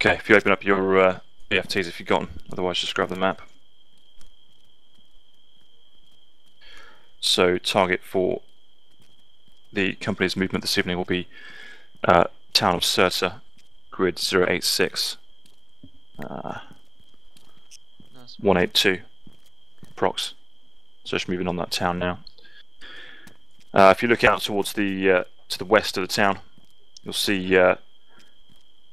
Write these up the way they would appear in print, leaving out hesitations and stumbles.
Okay, if you open up your BFTs if you've got them, otherwise just grab the map. So target for the company's movement this evening will be town of SYRTA, grid 086, 182, prox. So just moving on that town now. If you look out towards the to the west of the town, you'll see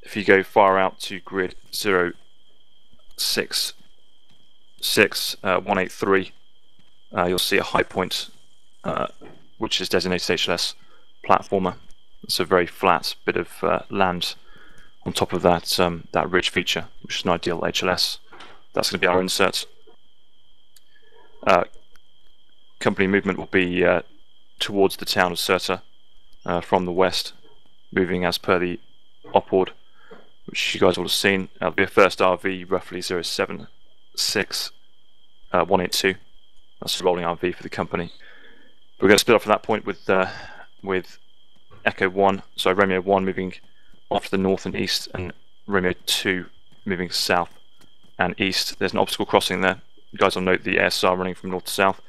if you go far out to grid 066, 183, you'll see a high point which is designated HLS platformer. It's a very flat bit of land on top of that that ridge feature, which is an ideal HLS. That's going to be our insert. Company movement will be towards the town of SYRTA from the west, moving as per the op-ord, which you guys will have seen. It'll be a first RV, roughly 076, 182. That's a rolling RV for the company. We're going to split off at that point with Echo 1, sorry, Romeo 1 moving off to the north and east, and Romeo 2 moving south and east. There's an obstacle crossing there. You guys will note the ASR running from north to south.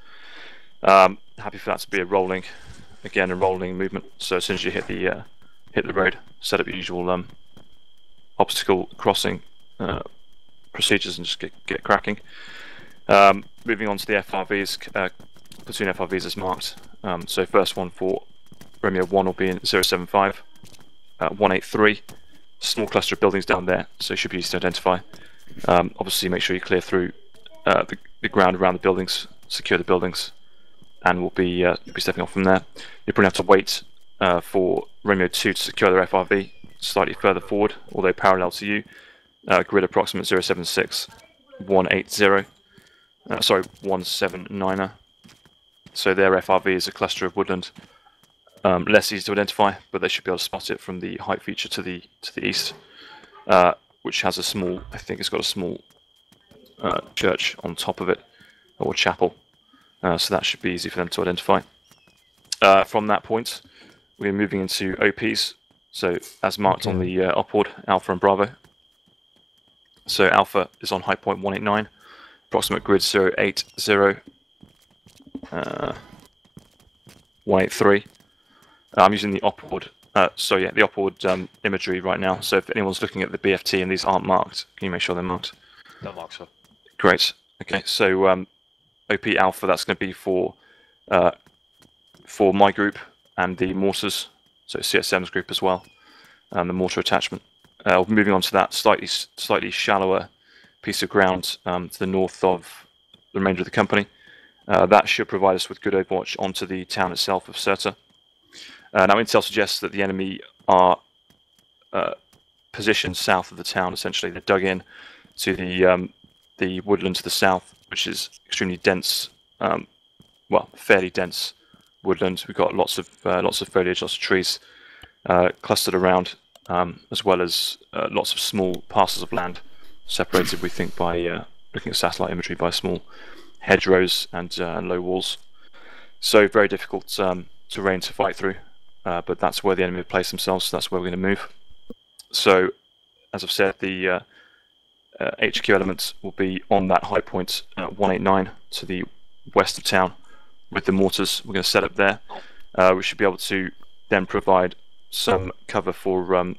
Happy for that to be a rolling movement. So as soon as you hit the road, set up your usual obstacle crossing procedures and just get cracking. Moving on to the FRVs, platoon FRVs is marked. So first one for Romeo 1 will be in 075, 183. Small cluster of buildings down there, so it should be easy to identify. Obviously, make sure you clear through the ground around the buildings, secure the buildings, and we'll be stepping off from there. You'll probably have to wait for Romeo 2 to secure their FRV slightly further forward, although parallel to you. Grid approximate 076, 180, sorry, 179er. So their FRV is a cluster of woodland, less easy to identify, but they should be able to spot it from the height feature to the east, which has a small, I think it's got a small church on top of it, or chapel. So that should be easy for them to identify. From that point, we're moving into OPs. So as marked on the op-ord, Alpha and Bravo. So Alpha is on height point 189, approximate grid 080, 183. I'm using the op-ord, the op-ord imagery right now. So if anyone's looking at the BFT and these aren't marked, can you make sure they're marked? They're marked, sir. Great. Okay, so OP Alpha, that's going to be for my group and the mortars, so CSM's group as well, and the mortar attachment. Moving on to that slightly shallower piece of ground to the north of the remainder of the company. That should provide us with good overwatch onto the town itself of SYRTA. Now intel suggests that the enemy are positioned south of the town. Essentially, they're dug in to the woodland to the south, which is extremely dense, well, fairly dense woodland. We've got lots of foliage, lots of trees clustered around, as well as lots of small parcels of land separated, we think, by looking at satellite imagery, by small hedgerows and low walls. So very difficult terrain to fight through, but that's where the enemy have placed themselves, so that's where we're going to move. So, as I've said, the HQ elements will be on that high point 189 to the west of town with the mortars. We're going to set up there. We should be able to then provide some cover for Romeo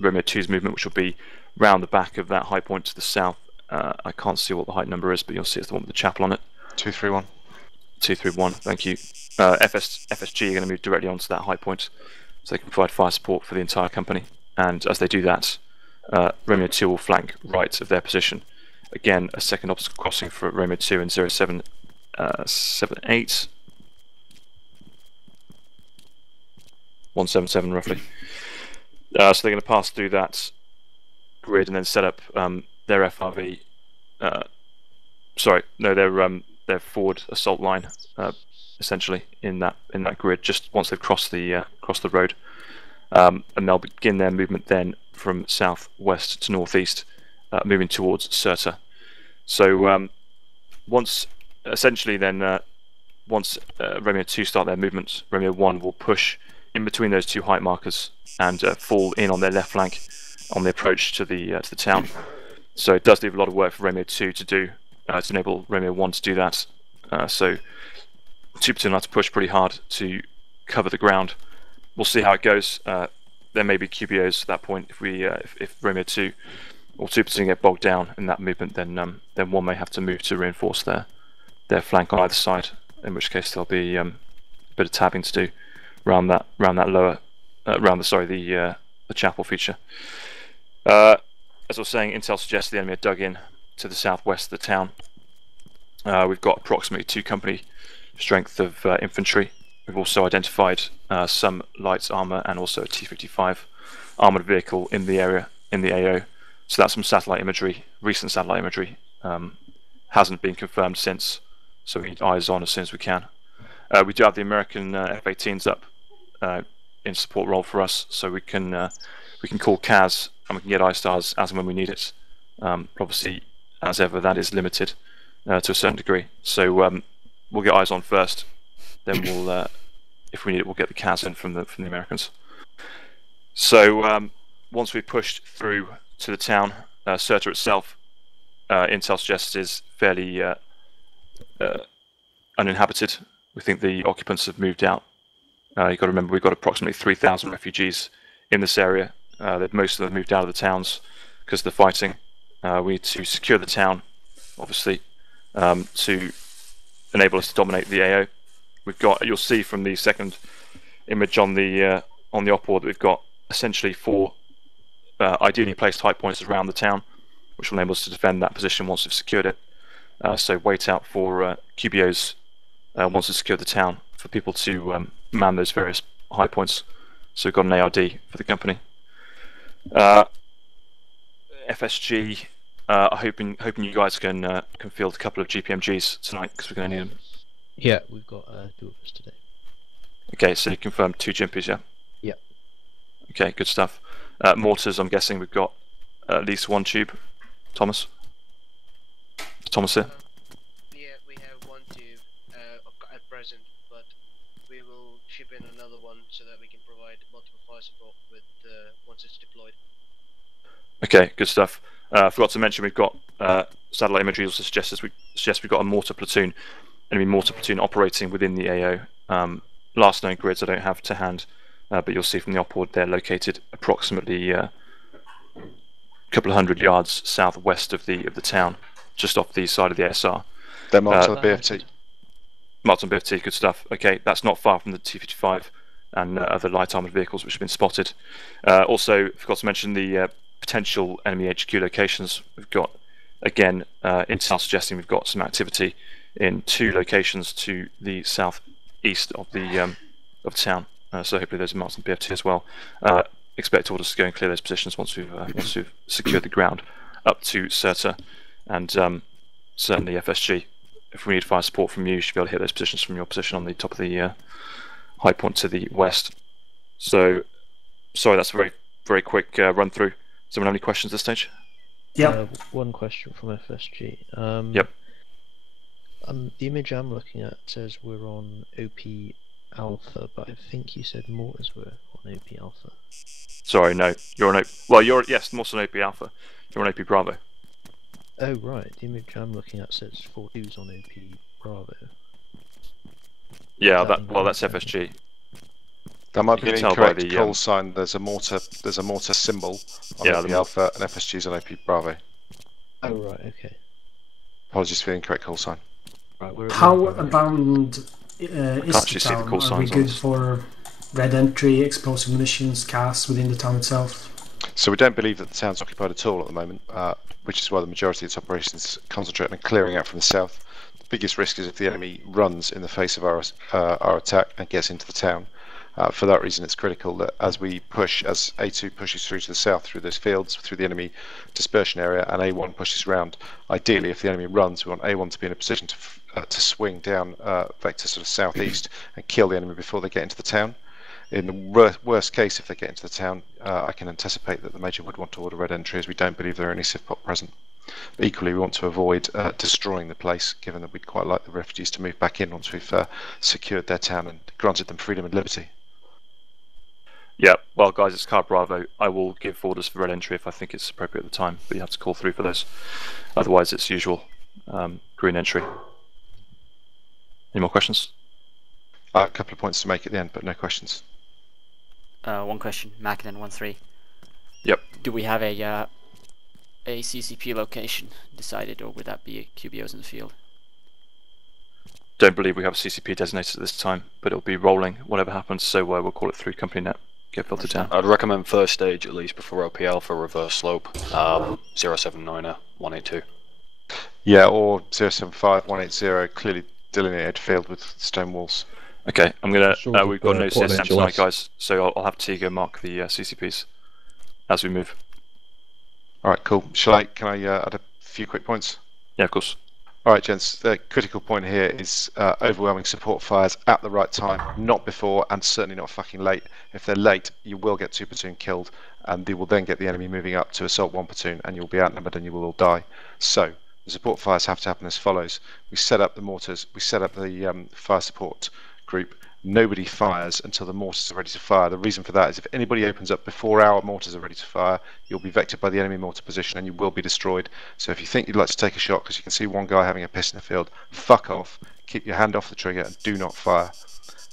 2's movement, which will be round the back of that high point to the south. I can't see what the height number is, but you'll see it's the one with the chapel on it. 231. 231, thank you. FSG are going to move directly onto that high point, so they can provide fire support for the entire company. And as they do that, Romeo 2 will flank right of their position. Again, a second obstacle crossing for Romeo 2 in 078, 177 roughly. So they're going to pass through that grid and then set up their FRV. Their forward assault line, essentially in that grid. Just once they've crossed the road, and they'll begin their movement then from southwest to northeast, moving towards SYRTA. So once Romeo 2 start their movements, Romeo 1 will push in between those two height markers and fall in on their left flank on the approach to the town. So it does leave a lot of work for Romeo 2 to do to enable Romeo 1 to do that. So 2 platoon will have to push pretty hard to cover the ground. We'll see how it goes. There may be QBOs at that point if Romeo 2 or 2 platoon get bogged down in that movement, then 1 may have to move to reinforce their flank on either side. In which case there'll be a bit of tabbing to do around the chapel feature. As I was saying, intel suggests the enemy are dug in to the southwest of the town. We've got approximately 2 company strength of infantry. We've also identified some light armour and also a T-55 armoured vehicle in the area, in the AO. So that's some satellite imagery, recent satellite imagery. Hasn't been confirmed since, so we need eyes on as soon as we can. We do have the American F-18s up in support role for us, so we can call CAS and we can get I-stars as and when we need it. Obviously, as ever, that is limited to a certain degree. So we'll get eyes on first, then we'll, if we need it, we'll get the CAS in from the Americans. So once we've pushed through to the town, SYRTA itself, intel suggests is fairly uninhabited. We think the occupants have moved out. You've got to remember we've got approximately 3,000 refugees in this area. Most of them moved out of the towns because of the fighting. We need to secure the town, obviously, to enable us to dominate the AO. We've got, you'll see from the second image on the op-board that we've got essentially 4 ideally placed high points around the town, which will enable us to defend that position once we've secured it. So wait out for QBOs once we've secured the town for people to man those various high points. So we've got an ARD for the company. FSG, hoping you guys can field a couple of GPMGs tonight because we're going to need them. Yeah, we've got 2 of us today. Okay, so you confirmed 2 Jimpies, yeah? Yeah. Okay, good stuff. Mortars, I'm guessing we've got at least 1 tube. Thomas? Thomas here? Yeah, we have 1 tube at present, but we will ship in another one so that we can provide multiple fire support with once it's deployed. Okay, good stuff. I forgot to mention we've got satellite imagery also suggests we've got a mortar platoon, enemy mortar platoon operating within the AO. Last known grids I don't have to hand, but you'll see from the op-board they're located approximately a couple of 100 yards southwest of the town, just off the side of the SR. They're marked on the BFT. Marked on BFT, good stuff. Okay, that's not far from the T-55 and other light armoured vehicles which have been spotted. Also, forgot to mention the potential enemy HQ locations. We've got, again, intel suggesting we've got some activity in 2 locations to the southeast of the town. So hopefully those are marked on BFT as well. Expect orders to go and clear those positions once we've secured the ground up to SYRTA and certainly FSG. If we need fire support from you, you should be able to hit those positions from your position on the top of the high point to the west. So, sorry, that's a very, very quick run through. Does anyone have any questions at this stage? Yeah. 1 question from FSG. Yep. The image I'm looking at says we're on OP Alpha, but I think you said mortars were on OP Alpha. Sorry, no. You're on OP. Well, yes, more on OP Alpha. You're on OP Bravo. Oh right, the image I'm looking at says 42's on OP Bravo. Yeah, that's FSG. That might be an incorrect the, call sign. There's a mortar symbol on OP Alpha, and FSG's on OP Bravo. Oh right, okay. Apologies for the incorrect call sign. Right, how abound is actually the see the town? call Are we signs on good this. for red entry, explosive munitions, CAS within the town itself? So we don't believe that the town's occupied at all at the moment, which is why the majority of its operations concentrate on clearing out from the south. The biggest risk is if the enemy runs in the face of our attack and gets into the town. For that reason, it's critical that as we push, as A2 pushes through to the south through those fields, through the enemy dispersion area, and A1 pushes round, ideally, if the enemy runs, we want A1 to be in a position to swing down vector sort of southeast and kill the enemy before they get into the town. In the worst case, if they get into the town, I can anticipate that the Major would want to order red entry, as we don't believe there are any CIVPOP present. But equally, we want to avoid destroying the place, given that we'd quite like the refugees to move back in once we've secured their town and granted them freedom and liberty. Yeah, well guys, it's Car Bravo. I will give orders for red entry if I think it's appropriate at the time, but you have to call through for those. Otherwise it's usual green entry. Any more questions? A couple of points to make at the end, but no questions. One question, Mackinnon 1-3. Yep. Do we have a CCP location decided, or would that be QBOs in the field? Don't believe we have a CCP designated at this time, but it'll be rolling whatever happens, so we'll call it through company net, get filtered down. I'd recommend first stage at least before OP Alpha reverse slope, 079er 182. Yeah, or 075 180, clearly delineated field with stone walls. Okay, I'm gonna. Sure, we've got no put an CSM tonight, HLS. guys, so I'll have Tigo mark the CCPs as we move. Alright, cool. Can I add a few quick points? Yeah, of course. Alright, gents, the critical point here is overwhelming support fires at the right time, not before, and certainly not fucking late. If they're late, you will get 2 platoon killed, and they will then get the enemy moving up to assault 1 platoon, and you'll be outnumbered and you will all die. So, the support fires have to happen as follows. We set up the mortars, we set up the fire support group. Nobody fires until the mortars are ready to fire. The reason for that is if anybody opens up before our mortars are ready to fire, you'll be vectored by the enemy mortar position and you will be destroyed. So if you think you'd like to take a shot because you can see one guy having a piss in the field, fuck off, keep your hand off the trigger and do not fire.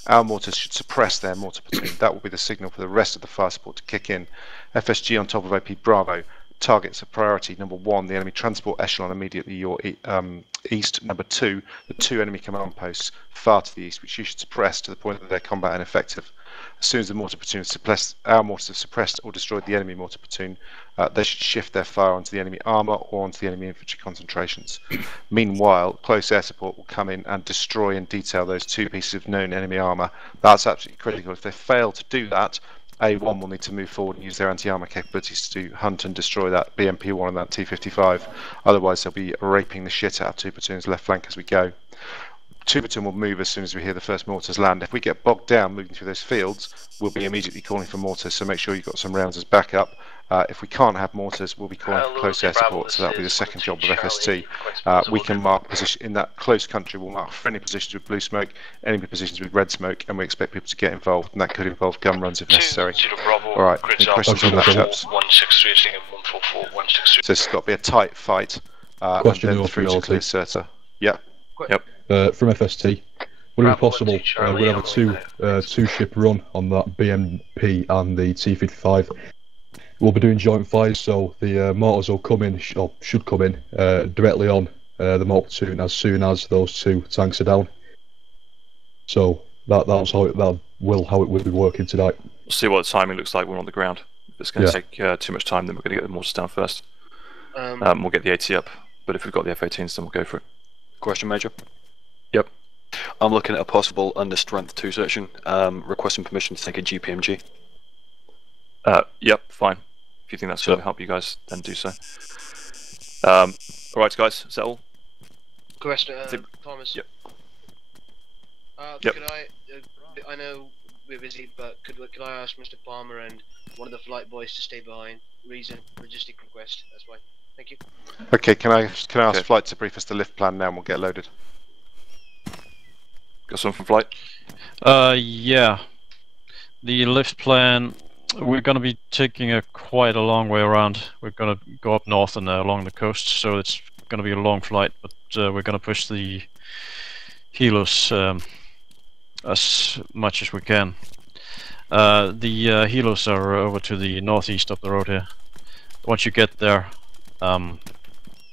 Our mortars should suppress their mortar platoon. That will be the signal for the rest of the fire support to kick in. FSG on top of OP Bravo. Targets of priority: number 1, the enemy transport echelon immediately your east. Number 2, the 2 enemy command posts far to the east, which you should suppress to the point that they're combat ineffective. As soon as the mortar platoon is suppressed, our mortars have suppressed or destroyed the enemy mortar platoon, they should shift their fire onto the enemy armour or onto the enemy infantry concentrations. Meanwhile, close air support will come in and destroy in detail those 2 pieces of known enemy armour. That's absolutely critical. If they fail to do that, A1 will need to move forward and use their anti-armour capabilities to hunt and destroy that BMP-1 and that T-55. Otherwise they'll be raping the shit out of 2 platoons left flank as we go. 2 platoon will move as soon as we hear the first mortars land. If we get bogged down moving through those fields, we'll be immediately calling for mortars, so make sure you've got some rounds as backup. If we can't have mortars, we'll be calling for close air support, so that'll be the second job of FST. We can mark position in that close country. We'll mark friendly positions with blue smoke, enemy positions with red smoke, and we expect people to get involved, and that could involve gun runs if necessary. Alright, any questions on that, chaps? So it's got to be a tight fight, and then through to clear SYRTA. Yeah. Yep. From FST, would it be possible we'd have a two-ship run on that BMP and the T-55? We'll be doing joint fires, so the mortars will come in, or should come in, directly on the mortar platoon as soon as those 2 tanks are down. So that's how it will be working tonight. We'll see what the timing looks like when we're on the ground. If it's going to take too much time, then we're going to get the mortars down first. We'll get the AT up, but if we've got the F-18s, then we'll go for it. Question, Major? Yep. I'm looking at a possible under strength 2 section, requesting permission to take a GPMG. Yep, fine. If you think that's going to help you guys, then do so. Alright guys, is that all? Question, Thomas. Yep. Could I know we're busy, but could I ask Mr. Palmer and one of the flight boys to stay behind? Reason, logistic request, that's why. Thank you. Okay, can I ask flight to brief us the lift plan now and we'll get loaded? Got someone from flight? Yeah. The lift plan, we're going to be taking quite a long way around. We're going to go up north and along the coast, so it's going to be a long flight, but we're going to push the helos as much as we can. The helos are over to the northeast up the road here. Once you get there,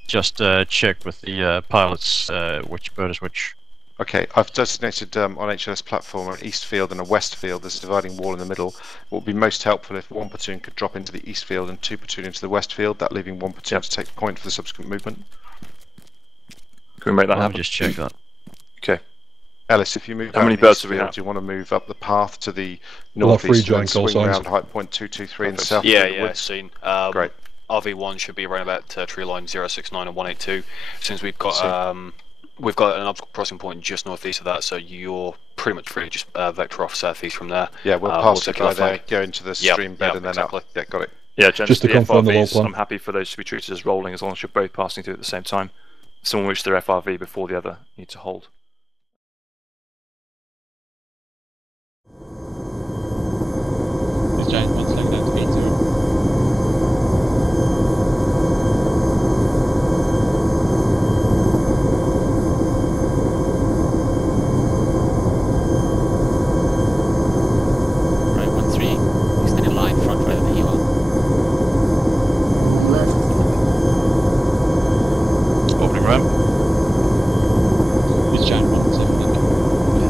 just check with the pilots which bird is which. Okay, I've designated on HLS platform an east field and a west field. There's a dividing wall in the middle. What would be most helpful if 1 platoon could drop into the east field and 2 platoon into the west field, that leaving 1 platoon to take point for the subsequent movement. Can we make that happen? Let me just check that. Okay. Ellis, if you move how many birds do we have? Do you want to move up the path to the northeast and swing round height point 223 in the south? Yeah, seen. Great. RV1 should be around about tree line 069 and 182. Since we've got an obstacle crossing point just northeast of that, so you're pretty much free to just vector off southeast from there. Yeah, we'll pass the guy there, go into the stream bed and then exactly. up. Yeah, got it. Yeah, gents, just to confirm the FRVs, plan. I'm happy for those to be treated as rolling as long as you're both passing through at the same time. Someone reach their FRV before the other need to hold.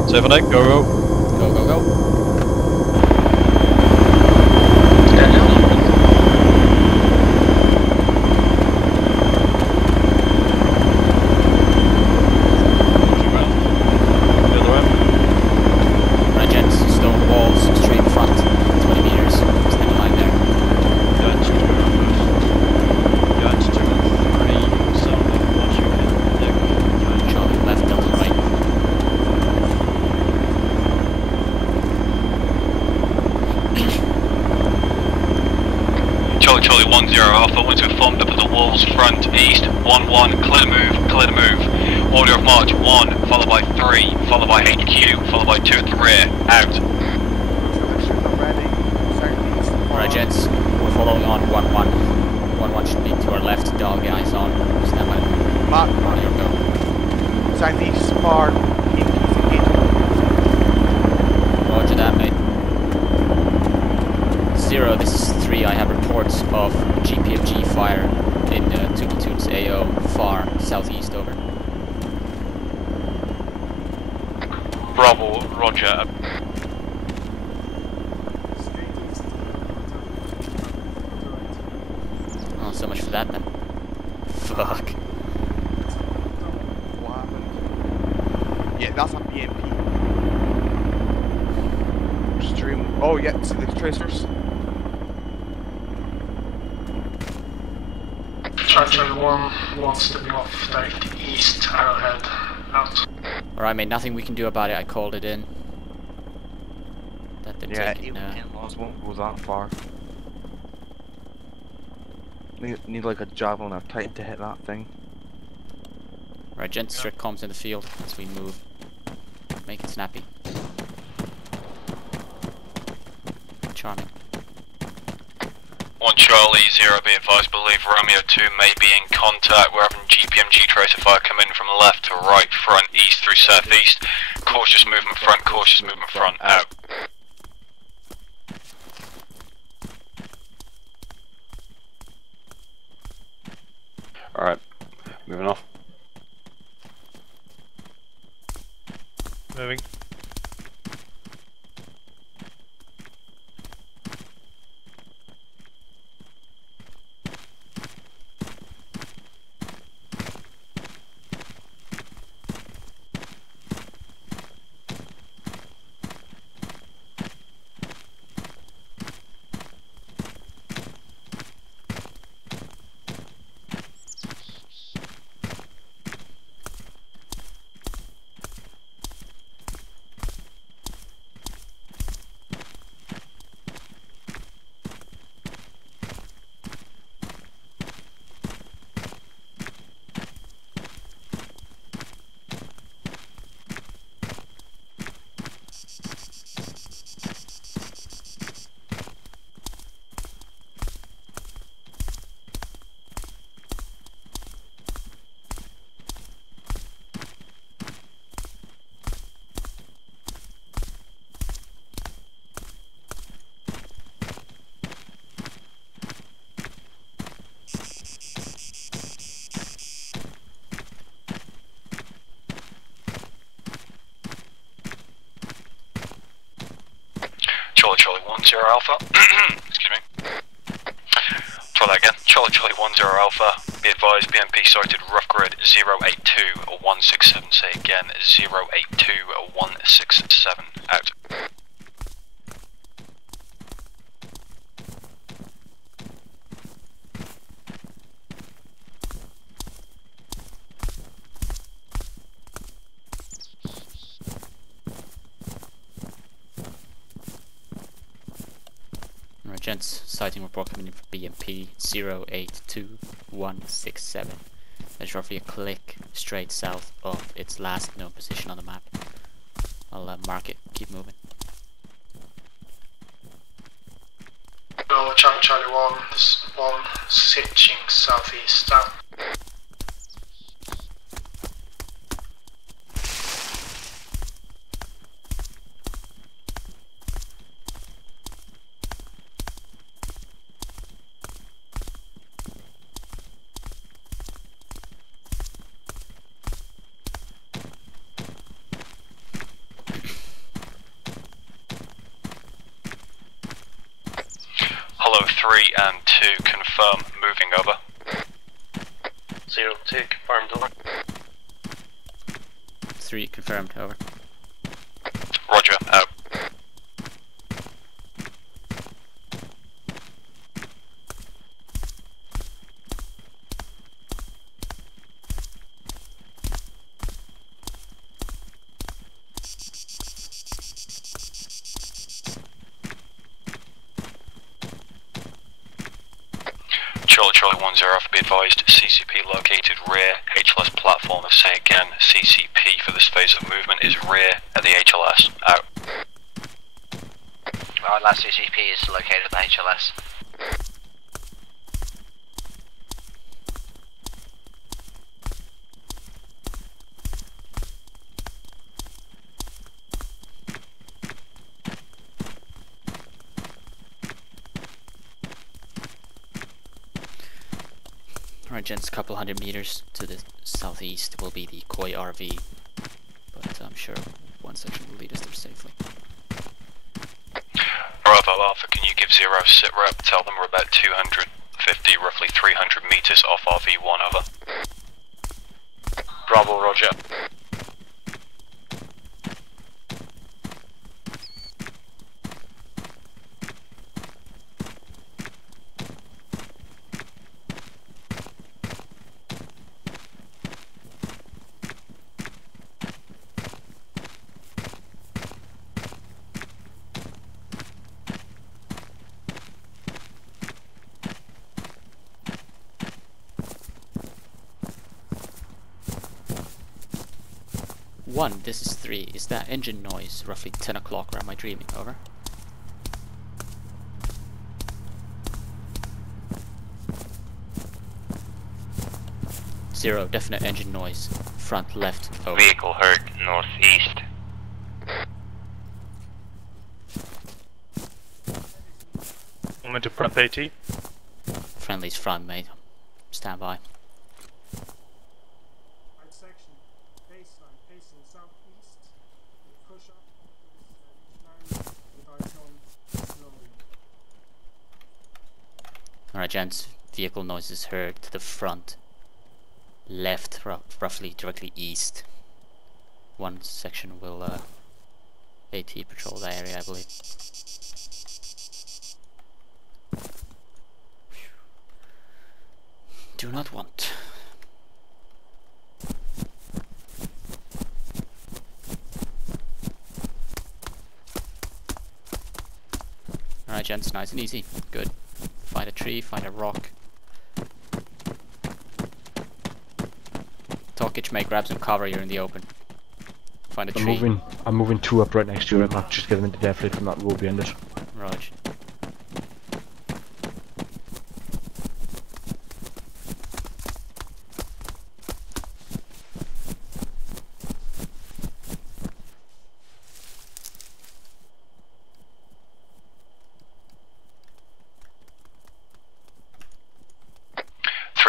7 8, go go. Go, go, go. The other way. Right, gents, stone walls, straight front, 20 meters. Stand in line there. Giants 2 and first. Giants 2 and 3, south of what you can deck. Charlie left, Delta right. Charlie 1-0 Alpha, once we've formed up at the walls, front, east, 1-1, clear to move. Order of march, 1, followed by 3, followed by HQ, followed by 2 at the rear, out. Alright, gents, we're following on 1-1. 1-1 should be to our left, dog eyes on. Stand by. Mark. On your go. Southeast far, Roger that, mate. 0, this is 3. I have reports of GPMG fire in 2 platoons AO, far southeast, over. Bravo, roger. Oh, so much for that then. Fuck. What happened? Yeah, that's a BMP. Stream. Oh, yeah, see the tracers? Charlie 1 wants to be off direct east, arrowhead, out. Alright, mate, nothing we can do about it. I called it in. That they're Yeah, taking, in-laws won't go that far. Need like a javelin or titan to hit that thing. Right, gents, strict comms in the field as we move. Make it snappy. Charming. 1 Charlie, 0, be advised, believe Romeo 2 may be in contact. We're having GPMG tracer fire come in from left to right, front, east through southeast. Cautious movement front, out. Alright, moving off. Moving. Charlie 1-0 Alpha. Excuse me. Try that again. Charlie 1-0 Alpha. Be advised, BMP sighted rough grid 082-167. Say again, 082-167. Out. Alright, gents, sighting report coming in from BMP 082-167. That's roughly a click straight south of its last known position on the map. I'll mark it, keep moving. Well, Charlie 1, this 1 sitching southeast out. 3 and 2 confirm, moving over. 02 confirmed, over. 3 confirmed, over. Roger, out. Charlie 10, be advised, CCP located rear, HLS platform of say again, CCP for this phase of movement is rear at the HLS, out. Alright, last CCP is located at the HLS. Alright gents, a couple 100 meters to the southeast will be the Koi RV, but I'm sure one section will lead us there safely. Bravo Alpha, can you give 0 sit rep, tell them we're about 250, roughly 300 meters off RV1, over. Bravo, roger. One, this is 3. Is that engine noise roughly 10 o'clock, or am I dreaming? Over. Zero, definite engine noise. Front left, over. Vehicle heard northeast. Moment to prep AT. Friendly's front, mate. Stand by. Alright gents, vehicle noise is heard to the front. Left, roughly directly east. One section will AT patrol the area, I believe. Do not want. Alright gents, nice and easy. Good. Find a tree, find a rock. Talkage may grab some cover, you're in the open. Find a tree. I'm moving 2 up right next to you. I'm not just getting into deflate from that road behind it. Raj.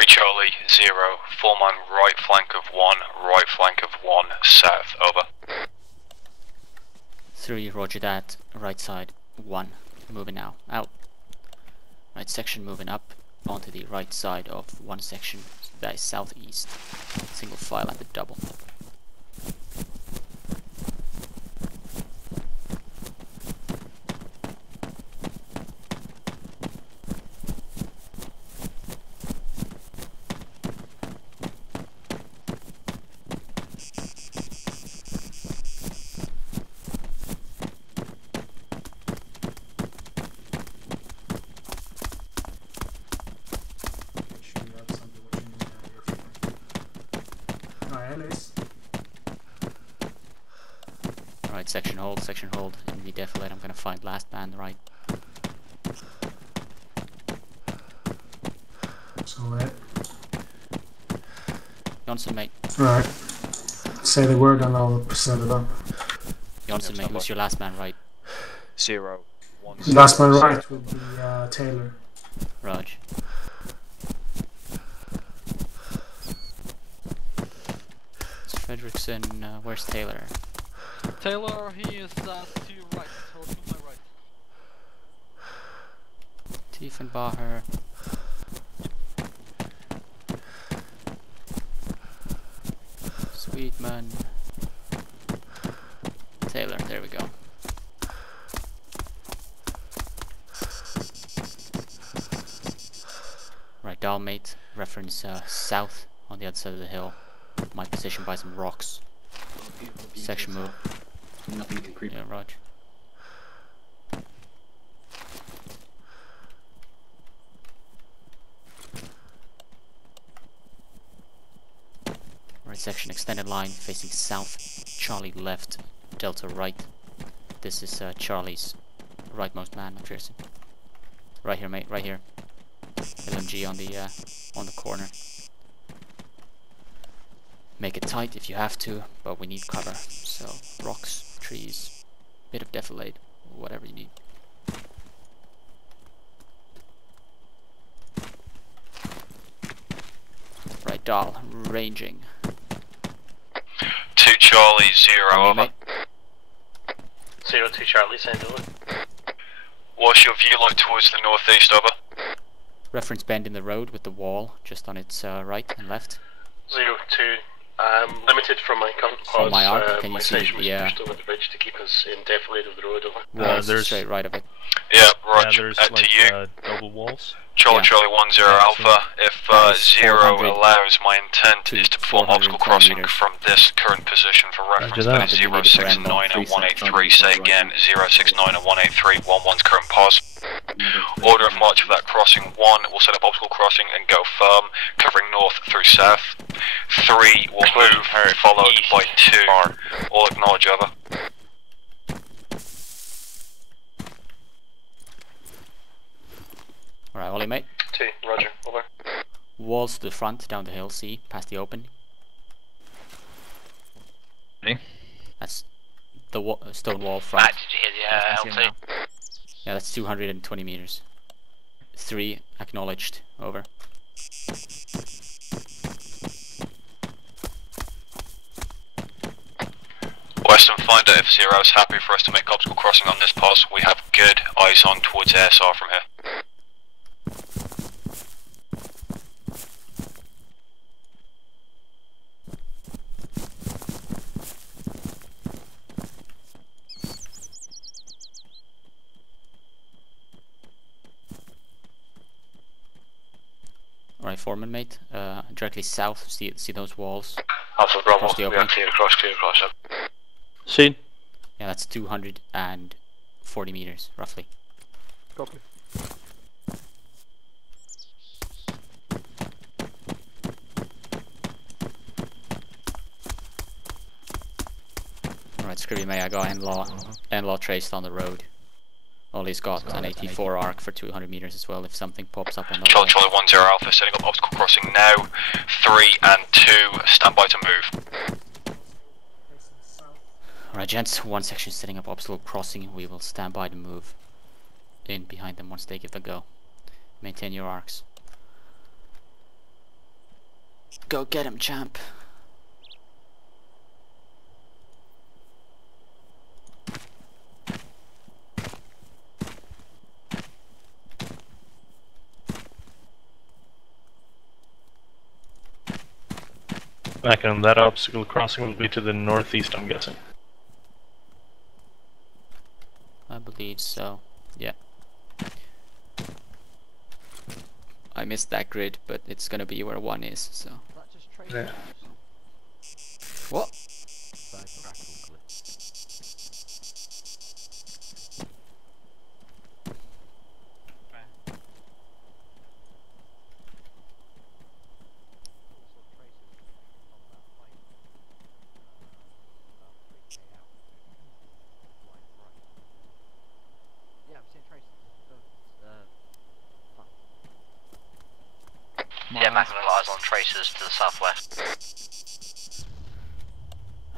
Charlie 0, form on right flank of 1, right flank of 1, south, over. 3, roger that, right side 1, moving now, out. Right section moving up onto the right side of one section, that is southeast, single file and the double. Alright, section hold, in the defilade I'm gonna find last man right. So Johnson mate. Right. Say the word and I'll set it up. Johnson mate, who's your last man right? 0, 1. Last man right would be Taylor. Raj. Fredrickson, where's Taylor? Taylor, he is to your right, or to my right. Tiefenbacher. Sweetman. Taylor, there we go. Right, dial mate, reference south on the other side of the hill. My position by some rocks. Section move. Nothing you can creep. Yeah, Rog. Right, section extended line facing south. Charlie left, Delta right. This is Charlie's rightmost man, McPherson. Right here, mate, right here. LMG on the corner. Make it tight if you have to, but we need cover. So rocks, trees, bit of defilade, whatever you need. Right, dial, ranging. 2 Charlie, 0 over. Mate. 02 Charlie, send over. What's your view like towards the northeast, over? Reference bend in the road with the wall just on its right and left. 02. Limited from my current pause. On my arc, can my you see? station was Yeah. pushed over the bridge to keep us in defilade of the road, over. Walls there's straight right of it. Yeah, Roger, there's to like you. double walls. Charlie, Yeah. Charlie 10 Alpha. If That is 0 400 allows, my intent is to perform obstacle 420 crossing meters. from this current position for reference. that. That is 069 and 183. Say again, 069 and 183. 11's current pause. Order of march for that crossing: 1 will set up obstacle crossing and go firm, covering north through south. 3 will move, followed by 2. All acknowledge, over. Alright, Ollie, mate. 2, Roger, over. Walls to the front, down the hill, see, past the open. That's the stone wall front. Matt, did you hear the LT? Yeah, that's 220 meters. 3 acknowledged, over. Western Finder, if 0 is happy for us to make obstacle crossing on this pass, we have good eyes on towards ASR from here. Alright, foreman, mate. Directly south, see those walls? Alpha Bravo, Across the we open. are clear across, Seen. Yeah, that's 240 meters, roughly. Copy. Alright, Scribby May, I got N-Law traced on the road. Ollie's got an AT4 arc for 200 meters as well if something pops up on the Charlie, wall. Charlie 10 Alpha, setting up obstacle crossing now. 3 and 2, stand by to move. Alright, gents, one section setting up obstacle crossing. We will stand by to move in behind them once they give the go. Maintain your arcs. Go get him, champ. Back on that obstacle crossing will be to the northeast, I'm guessing. I believe so, yeah. I missed that grid, but it's gonna be where 1 is, so. Yeah. What? Yeah, back on eyes on tracers to the southwest.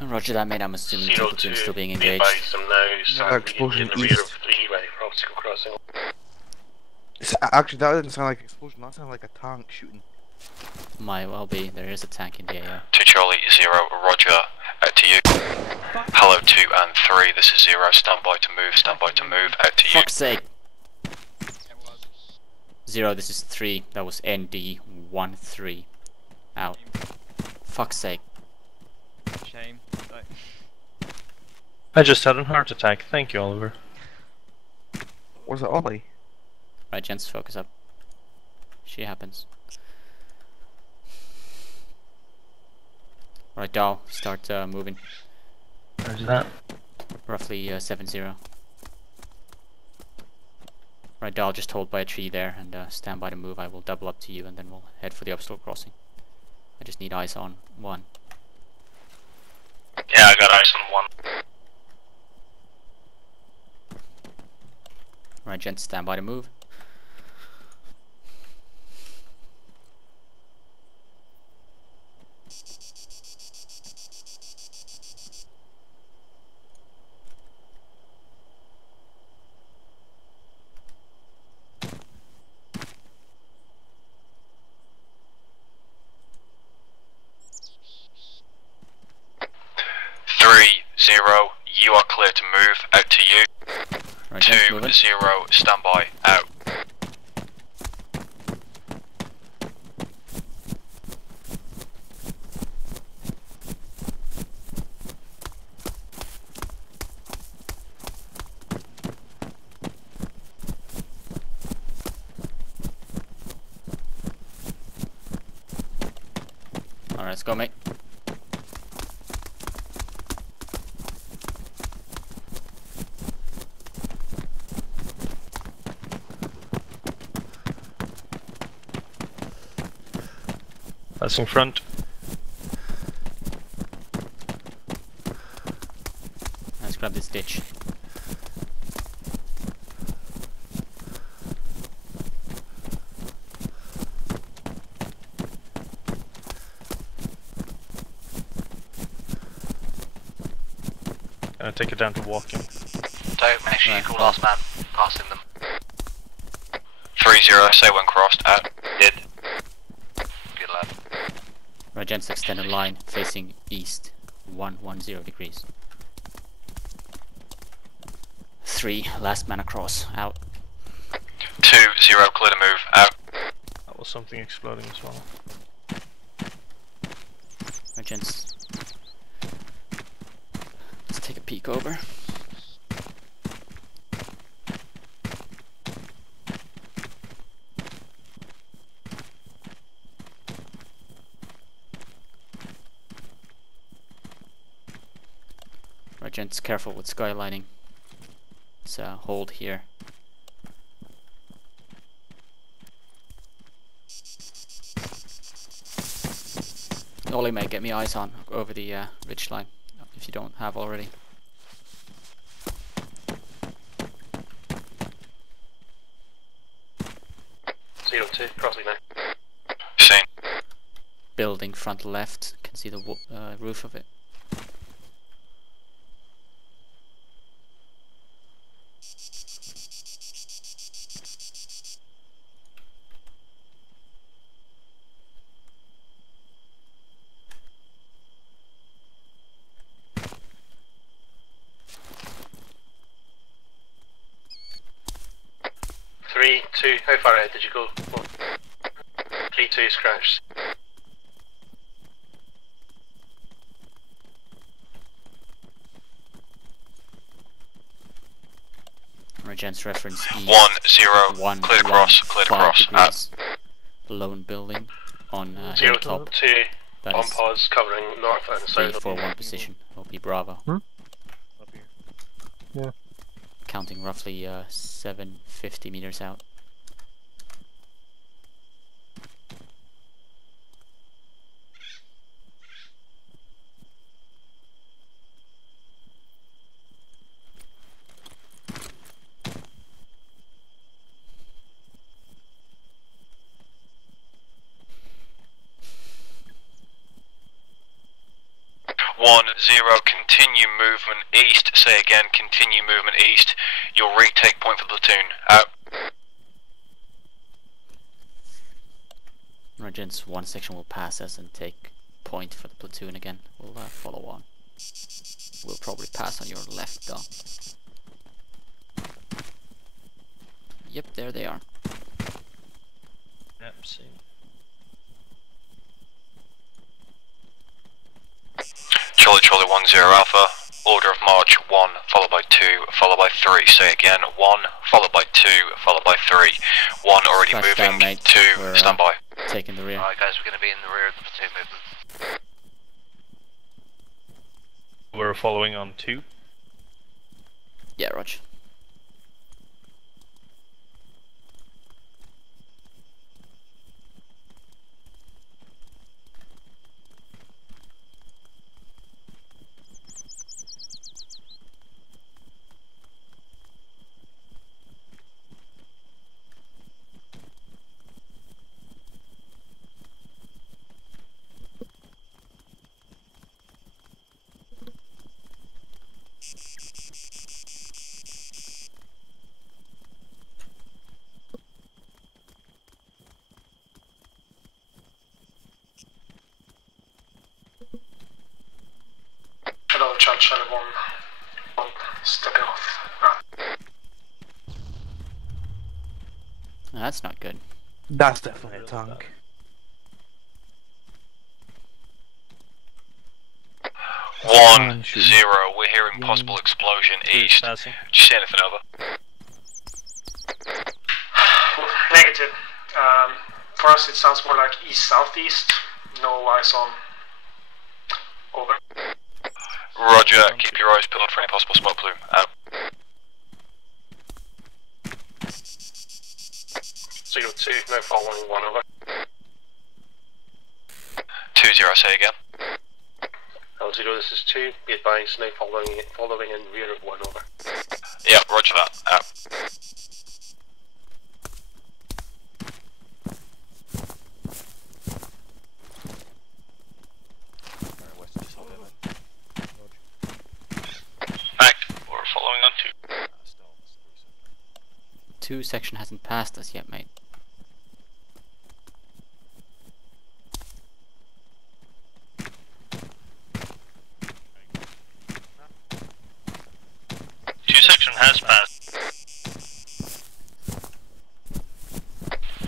Roger that, mate. I'm assuming the platoon is still being Be engaged. advised, I'm now standing explosion in the rear east. of 3 ready for obstacle crossing. Actually, that didn't sound like an explosion, that sounded like a tank shooting. Might well be. There is a tank in the AO. 2 Charlie 0, Roger, out to you. Hello 2 and 3, this is 0, stand by to move, out to you. Fuck's sake. 0, this is 3. That was ND13. Out. Fuck's sake. Shame. Right. I just had a heart attack. Thank you, Oliver. Was it Ollie? Right, gents, focus up. She happens. Right, Dahl, start moving. Where's that? Roughly 7-0. Right, Dahl, just hold by a tree there and stand by to move. I will double up to you and then we'll head for the obstacle crossing. I just need eyes on 1. Yeah, I got eyes on 1. Right, gents, stand by to move. You are clear to move. Out to you. Right, 2-0, stand by. Out. Alright, let's go, mate. That's in front. Let's grab this ditch. Gonna take it down to walking. Don't make sure you call last man passing them. 3-0, say when crossed. Out. Did. Good lad. Right, gents, extended line facing east. 110 degrees. 3, last man across. Out. 2-0, clear to move. Out. That was something exploding as well. Right, gents. Let's take a peek over. Right, gents, careful with skylighting. Let's hold here. Ollie, mate, get me eyes on over the ridge line, if you don't have already. CO2, crossing now. Seen. Building front left, can see the roof of it. How far out did you go? 3-2 scratched. Right, gents, reference E. 1-0, clear to cross, clear to cross. Out. Lone building on 0 hilltop. 2 on pause covering north and south. 3-4-1 position. OP Bravo. Up here. Yeah. Counting roughly 750 meters out. Continue movement east. Say again, continue movement east. You'll retake point for the platoon. Out. Right, gents, one section will pass us and take point for the platoon again. We'll follow on. We'll probably pass on your left though. Yep, there they are. soon. Charlie 10 Alpha, order of march 1, followed by 2, followed by 3. Say again, 1, followed by 2, followed by 3. 1 already Flash moving, down, mate. 2, We're, stand by. Taking the rear. Alright guys, we're going to be in the rear of the platoon movement. We're following on 2. Yeah, Roger. Hello, Charlie 1, stepping off. That's not good. That's definitely a tank. 1, 0, we're hearing possible explosion east. Did you see anything over? Negative. For us it sounds more like east-southeast. No eyes on. Over. Roger, keep your eyes peeled for any possible smoke plume. Out. 02, no following 1 over. 2-0, say again. L0, this is 2, be advised, no following in rear of 1 over. Yeah, roger that. Out. Back, we're following on 2. 2 section hasn't passed us yet, mate. Section has passed.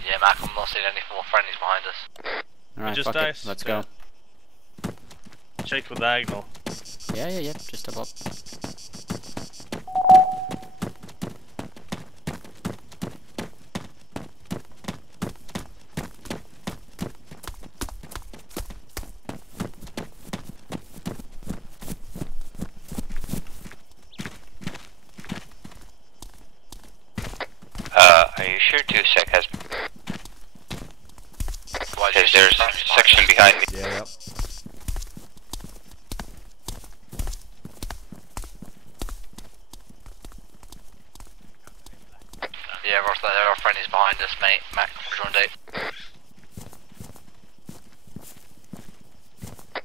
Yeah, Mac, I'm not seeing any more friendlies behind us. Alright, Just fuck it. nice. Let's go. Check with diagonal. Yeah, just above. Are you sure 2 sec has... Because there's a section behind me. Yeah, yep. Yeah, Ross, there are friendlies behind us, mate. Mac, we're on date.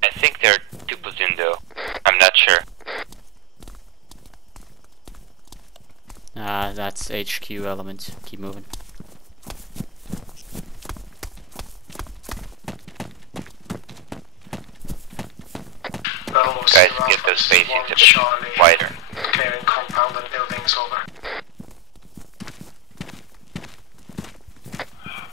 I think there are 2 platoon though. I'm not sure. That's HQ element. Keep moving. Guys, get those spacings a bit wider. Clearing compound and buildings over.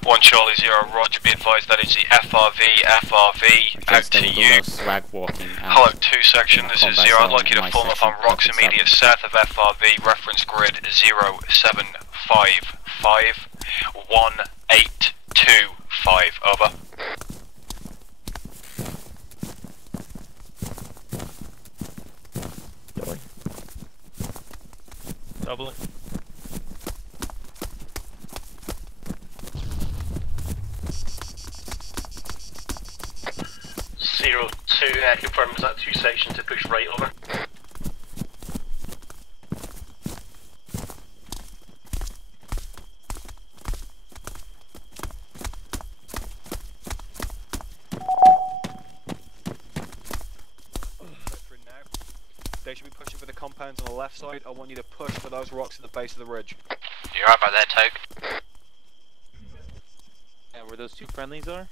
1 Charlie 0, roger, be advised that is the FRV, out to you. Swag walking. Hello, 2 section, this is 0, I'd like you to form up on rocks immediate south of FRV, reference grid 0755 1825, over. Doubling. 02, confirm, is that 2 section to push right over? They should be pushing for the compounds on the left side. I want you to push for those rocks at the base of the ridge. You're right about that, Toke. And where those 2 friendlies are?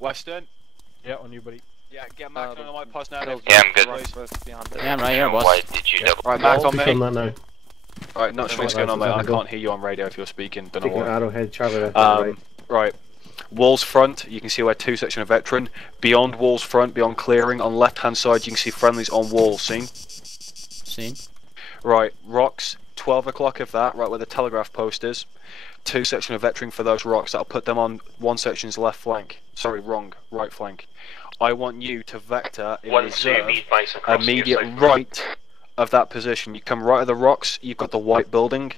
Western. Yeah, on you, buddy. Yeah, get Mac on my post now. Yeah, I'm good. Yeah, I'm right here, boss. Why did you double? Right, Mac on me. now. Right, not sure what's going on, mate. I can't hear you on radio if you're speaking. Don't know Taking why. Arrowhead, Charlie. Right. Walls front, you can see we're 2 section of veteran. Beyond walls front, beyond clearing, on left hand side you can see friendlies on wall, seen? Seen. Right, rocks, 12 o'clock of that, right where the telegraph post is. 2 section of veteran for those rocks, that'll put them on 1 section's left flank. Sorry, wrong, right flank. I want you to vector in reserve, immediate right of that position. You come right of the rocks, you've got the white building.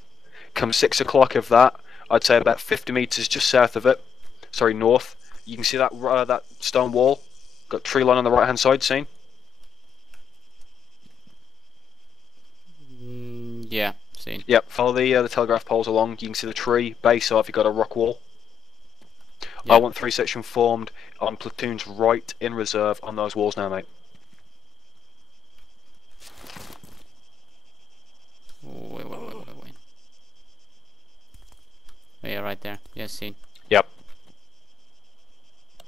Come 6 o'clock of that, I'd say about 50 metres just south of it. Sorry, north. You can see that that stone wall. Got tree line on the right hand side, seen? Yeah, seen. Yep, follow the telegraph poles along. You can see the tree, base off, you've got a rock wall. Yep. I want 3 section formed on platoons right in reserve on those walls now, mate. Wait. Oh, yeah, right there. Yeah, seen. Yep.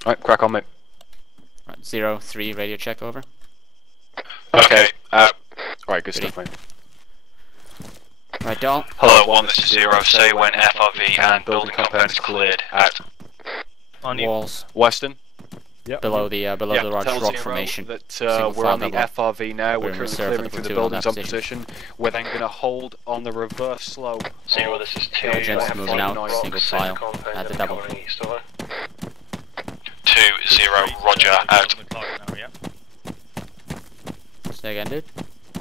Alright, crack on, mate. Right, 0-3, radio check, over. Okay, alright, good stuff, mate. Right, Dal. Hello, 1, this is 0. Say when FRV and building compound is cleared. Out. On walls. Western. Yep. Below the large rock formation. That we're on the FRV now. We're currently clearing through the buildings on position. We're then going to hold on the reverse slope. 0, this is 2. Gents moving out, single file at the double. 2, 0, roger, out. Say again, dude?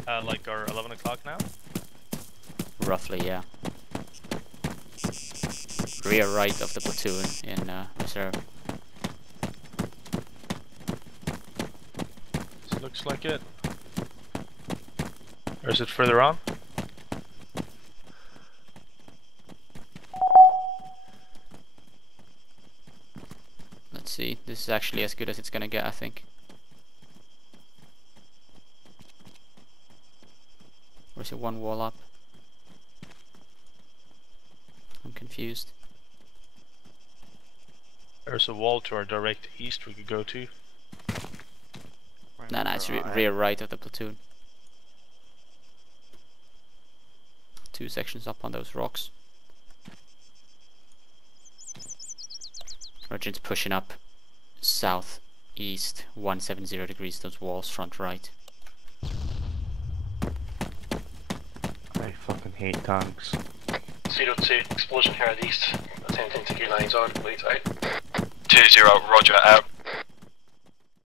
Like our 11 o'clock now? Roughly, yeah. Rear right of the platoon in reserve. Looks like it. Or is it further on? Let's see. This is actually as good as it's gonna get, I think. Or is it one wall up? I'm confused. There's a wall to our direct east we could go to. Nah, it's rear right of the platoon. 2 sections up on those rocks. Regent's pushing up south east 170 degrees, those walls front right. I fucking hate tanks. 0-2, explosion here at east. Attempting to get lines on, leads out. 2-0, roger, out.